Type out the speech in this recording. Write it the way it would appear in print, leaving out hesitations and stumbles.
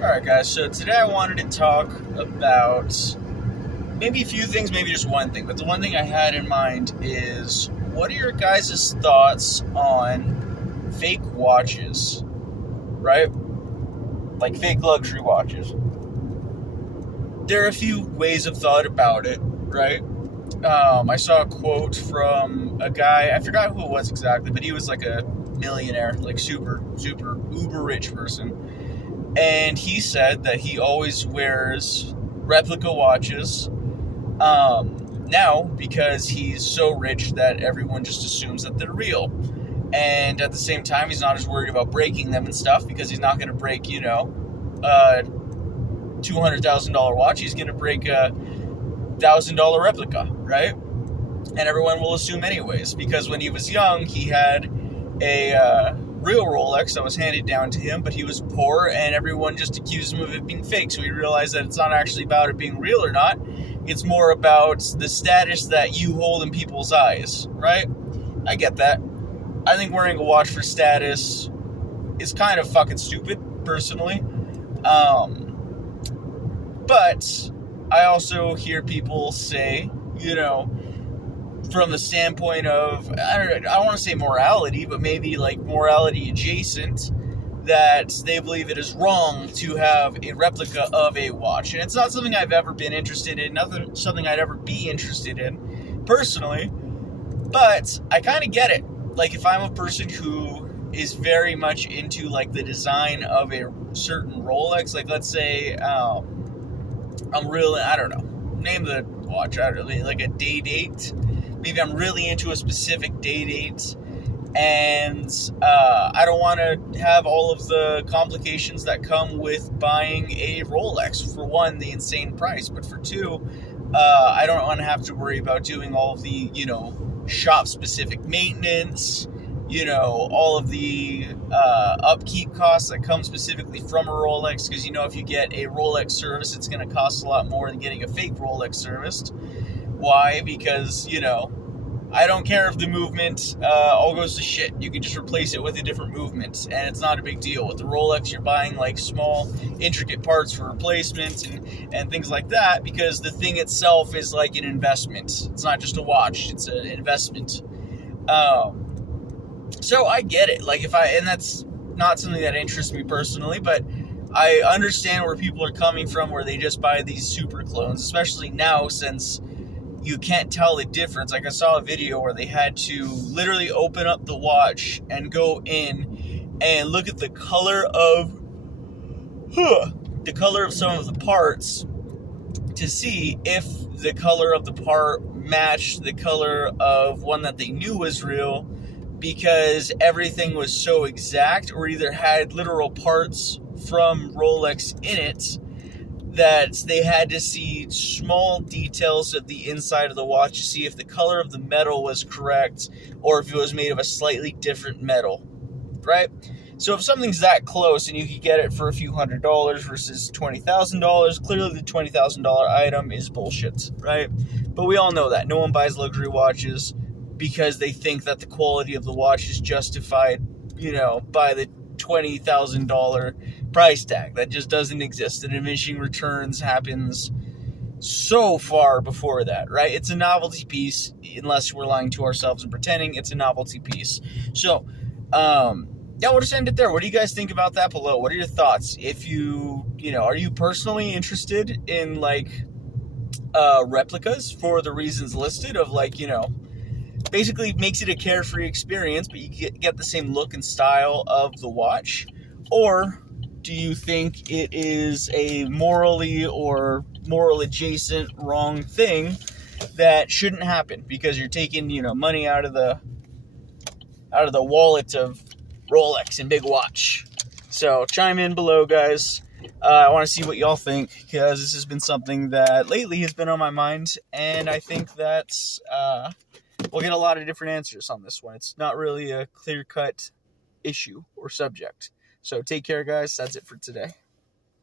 Alright guys, so today I wanted to talk about maybe a few things, maybe just one thing, but the one thing I had in mind is, what are your guys' thoughts on fake watches, right? Like fake luxury watches. There are a few ways of thought about it, right? I saw a quote from a guy, I forgot who it was exactly, but he was like a millionaire, like super uber rich person. And he said that he always wears replica watches now because he's so rich that everyone just assumes that they're real. And at the same time, he's not as worried about breaking them and stuff because he's not going to break, a $200,000 watch. He's going to break a $1,000 replica, right? And everyone will assume anyways, because when he was young, he had a real Rolex that was handed down to him, but he was poor and everyone just accused him of it being fake. So he realized that it's not actually about it being real or not. It's more about the status that you hold in people's eyes, right? I get that. I think wearing a watch for status is kind of fucking stupid, personally. But I also hear people say, from the standpoint of, I don't want to say morality, but maybe like morality adjacent, that they believe it is wrong to have a replica of a watch. And it's not something I've ever been interested in, something I'd ever be interested in, personally. But I kind of get it. Like, if I'm a person who is very much into, like, the design of a certain Rolex, like, let's say, I don't know, name the watch, I don't know, like a day date. Maybe I'm really into a specific day date, and I don't want to have all of the complications that come with buying a Rolex. For one, the insane price, but for two, I don't want to have to worry about doing all of the, shop-specific maintenance, all of the upkeep costs that come specifically from a Rolex, because, if you get a Rolex service, it's going to cost a lot more than getting a fake Rolex serviced. Why? Because, I don't care if the movement all goes to shit. You can just replace it with a different movement, and it's not a big deal. With the Rolex, you're buying, like, small, intricate parts for replacements and things like that, because the thing itself is like an investment. It's not just a watch. It's an investment. So I get it. Like, and that's not something that interests me personally, but I understand where people are coming from, where they just buy these super clones, especially now since you can't tell the difference. Like, I saw a video where they had to literally open up the watch and go in and look at the color of some of the parts to see if the color of the part matched the color of one that they knew was real, because everything was so exact, or either had literal parts from Rolex in it, that they had to see small details of the inside of the watch to see if the color of the metal was correct, or if it was made of a slightly different metal, right? So if something's that close and you could get it for a few $100s versus $20,000, clearly the $20,000 item is bullshit, right? But we all know that. No one buys luxury watches because they think that the quality of the watch is justified, by the $20,000 price tag. That just doesn't exist. The diminishing returns happens so far before that, right? It's a novelty piece, unless we're lying to ourselves and pretending it's a novelty piece. So, we'll just end it there. What do you guys think about that below? What are your thoughts? If are you personally interested in, like, replicas for the reasons listed of, like, basically makes it a carefree experience, but you get the same look and style of the watch? Or do you think it is a morally or moral adjacent wrong thing that shouldn't happen because you're taking, money out of the wallet of Rolex and Big Watch? So chime in below, guys. I want to see what y'all think, because this has been something that lately has been on my mind, and I think that we'll get a lot of different answers on this one. It's not really a clear-cut issue or subject. So take care, guys. That's it for today.